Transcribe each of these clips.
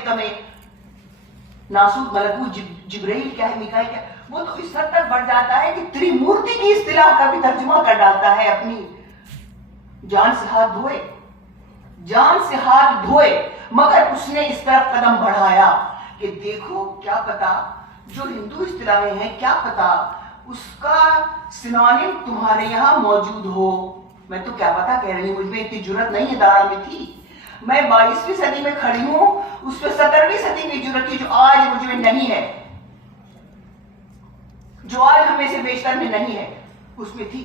کہ تمہیں ناسوت ملکوت جبرائیل کیا ہے، میکائیل کیا ہے، وہ تو اس حد تک بڑھ جاتا ہے کہ تریمورتی کی اصطلاح کا بھی ترجمہ کر ڈالتا ہے اپنی جان سے ہاتھ دھوئے، جان سے ہاتھ دھوئے، مگر اس نے اس طرف قدم بڑھایا کہ دیکھو کیا پتا جو ہندو اصطلاحیں ہیں کیا پتا اس کا سنونیم تمہارے یہاں موجود ہو۔ میں تو کیا پتا کہہ رہی ہوں، مجھ میں اتنی جرت نہیں ہے، دارا میں تھی، میں 22ویں صدی میں کھڑی ہوں، اس پہ 17ویں صدی کی جرت کی جو آج مجھ میں نہیں ہے، جو آج ہمیں سے بیشتر میں نہیں ہے، اس میں تھی،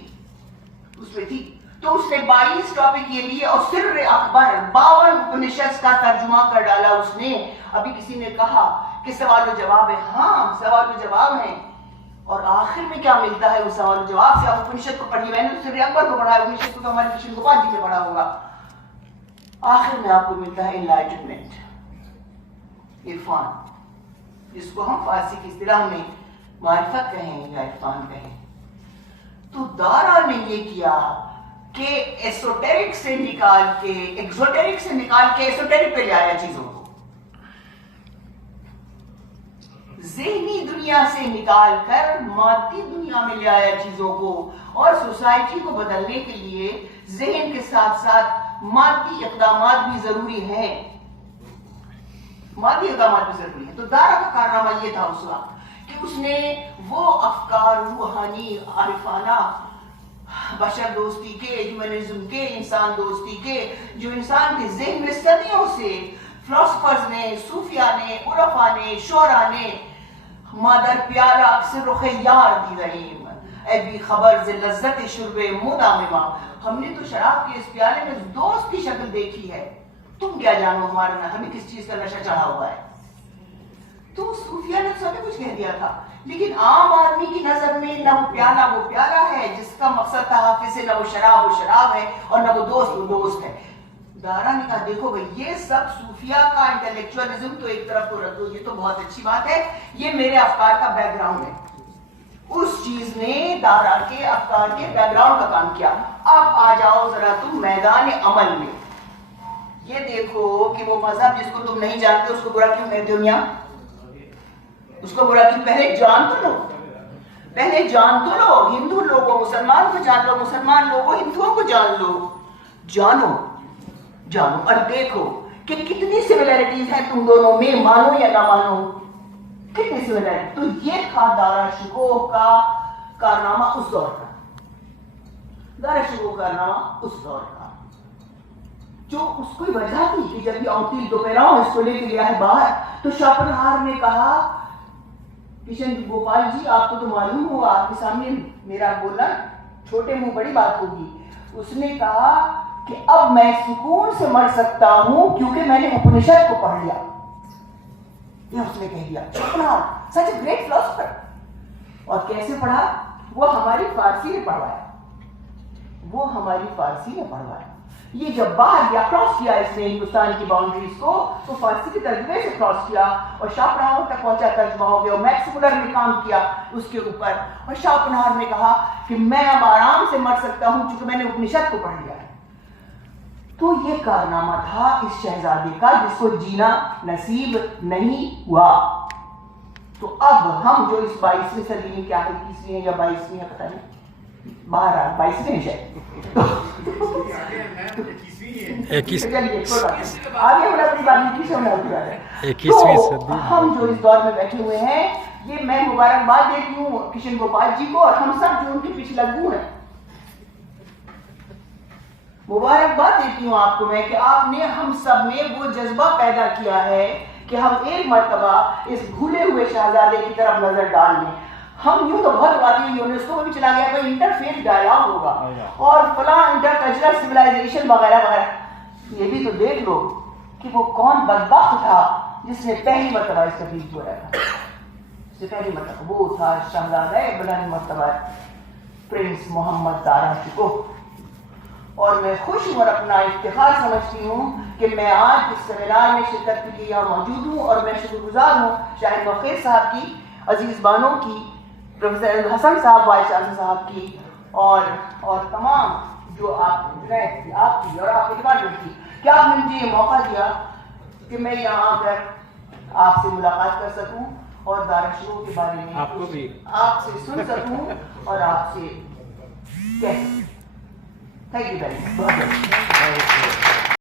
اس میں تھی۔ تو اس نے 22 ٹاپک یہ لیے اور سر اکبر 52 اپنشد کا ترجمہ کر ڈالا اس نے۔ ابھی کسی نے کہا کہ سوال و جواب ہے، ہاں سوال و جواب ہیں، اور آخر میں کیا ملتا ہے اس سوال و جواب سے؟ آپ اپنشد کو پڑھیے، میں نے سر اکبر کو پڑھا ہے، اپنشد کو تو ہمارے کشن گوپال جی نے پڑھا ہوگا۔ آخر میں آپ کو ملتا ہے انلائٹنمنٹ، عرفان، جس کو ہم فارسی کی اصطلاح میں معرفت کہیں یا عرفان کہیں۔ تو دارا نے یہ کیا کہ ایسوٹیرک سے نکال کے ایکزوٹیرک سے نکال کے ایسوٹیرک پہ لے آیا چیزوں کو، ذہنی دنیا سے نکال کر مادی دنیا میں لے آیا چیزوں کو، اور سوسائٹی کو بدلنے کے لیے ذہن کے ساتھ ساتھ مادی اقدامات بھی ضروری ہیں، مادی اقدامات بھی ضروری ہیں۔ تو دارا کا کارنامہ یہ تھا اس وقت کہ اس نے وہ افکار روحانی عارفانہ بشر دوستی کے، ہیومنزم کے، انسان دوستی کے، جو انسان کے ذہن میں صدیوں سے فلاسفرز نے، صوفیاء نے، عرفاء نے، شعراء نے مادر پیارا اکثر رخ یار دی رہیم اے بی خبر ز لذت شرب مدامما، ہم نے تو شراب کے اس پیالے میں دوست کی شکل دیکھی ہے، تم کیا جانو ہمارا، ہمیں کس چیز کا نشہ چڑھا ہوا ہے۔ تو صوفیاء نے سب کچھ کہہ دیا تھا، لیکن عام آدمی کی نظر میں نہ وہ پیالہ ہے جس کا مقصد تحفظ ہے، نہ وہ شراب ہے، اور نہ وہ دوست ہے۔ دارا نے کہا دیکھو بھئی یہ سب صوفیاء کا انٹلیکچوالزم تو ایک طرف کو رکھ دو، یہ تو بہت اچھی بات ہے، یہ میرے افکار کا بیک گراؤنڈ ہے۔ اس چیز نے دارا کے افکار کے بیک گراؤنڈ کا کام کیا۔ اب آ جاؤ ذرا تم میدان عمل میں، یہ دیکھو کہ وہ مذہب جس کو تم نہیں جانتے اس کو برا کیوں کہتے ہو میاں؟ اس کو برا کیوں؟ پہلے جان تو لو، پہلے جان تو لو، ہندو لوگوں مسلمان کو جان لو، مسلمان لوگوں ہندوؤں کو جان لو، جانو اور دیکھو کہ کتنی سملیرٹیز ہیں تم دونوں میں، مانو یا نہ مانو، کتنی سملیرٹی۔ تو یہ تھا دارا شکوہ کا کارنامہ اس دور کا، دارا شکوہ کا کارنامہ اس دور کا، جو اس کو وجہ تھی کہ جب یہ اوتیل دوپہراؤں اس کو لے کے گیا ہے باہر، تو شوپنہاور نے کہا کشن گوپال جی آپ کو تو معلوم ہوگا، آپ کے سامنے میرا بولنا چھوٹے منہ بڑی بات ہوگی، اس نے کہا کہ اب میں سکون سے مر سکتا ہوں کیونکہ میں نے اپنشد کو پڑھ لیا۔ یہ اس نے کہہ دیا، شوپنہاور سچ اے گریٹ فلاسفر۔ اور کیسے پڑھا؟ وہ ہماری فارسی نے پڑھوایا، وہ ہماری فارسی نے پڑھوایا۔ یہ جب باہر گیا، کراس کیا اس نے ہندوستان کی باؤنڈریز کو، تو فارسی کے ترجمے سے کراس کیا اور شوپنہاور تک پہنچا، ترجمہ ہو گیا، اور میکس مولر نے کام کیا اس کے اوپر، اور شوپنہاور نے کہا کہ میں اب آرام سے مر سکتا ہوں کیونکہ میں نے اپنشد کو پڑھ لیا ہے۔ تو یہ کارنامہ تھا اس شہزادے کا جس کو جینا نصیب نہیں ہوا۔ تو اب ہم جو اس 22ویں صدی میں، کیا 21ویں یا 22ویں ہے پتہ نہیں، باہر 22ویں شاید آگے ہونا بڑی بات ہے، تو ہم جو اس دور میں بیٹھے ہوئے ہیں، یہ میں مبارکباد دیتی ہوں کشن گوپال جی کو، اور ہم سب جو ان کے پیچھے لگو ہیں، مبارکباد دیتی ہوں آپ کو میں کہ آپ نے ہم سب میں وہ جذبہ پیدا کیا ہے کہ ہم ایک مرتبہ اس بھولے ہوئے شہزادے کی طرف نظر ڈال لیں۔ ہم یوں تو بہت باتیں یونیسکو میں بھی چلا گیا، کوئی انٹرفیتھ ڈائیلاگ ہوگا اور فلاں انٹر کلچرل سویلائزیشن وغیرہ وغیرہ، یہ بھی تو دیکھ لو کہ وہ کون بدبخت تھا جس نے پہلی مرتبہ اس تکلیف کو رہا تھا، اس سے پہلی مرتبہ وہ تھا شہزادہ بلند مرتبہ پرنس محمد دارا شکوہ۔ اور میں خوش ہوں اور اپنا افتخار سمجھتی ہوں کہ میں آج اس سیمینار میں شرکت کے لیے یہاں موجود ہوں، اور میں شکر گزار ہوں شاہد نوخیل صاحب کی، عزیز بانوں کی، پروفیسر حسن صاحب، وائس چانسلر صاحب کی، اور تمام جو آپ کی اور آپ کے ڈپارٹمنٹ کی، کہ آپ نے مجھے یہ موقع دیا کہ میں یہاں آ کر آپ سے ملاقات کر سکوں اور دارالشروع کے بارے میں آپ کو بھی آپ سے سن سکوں اور آپ سے کہہ سکوں. Thank you very much.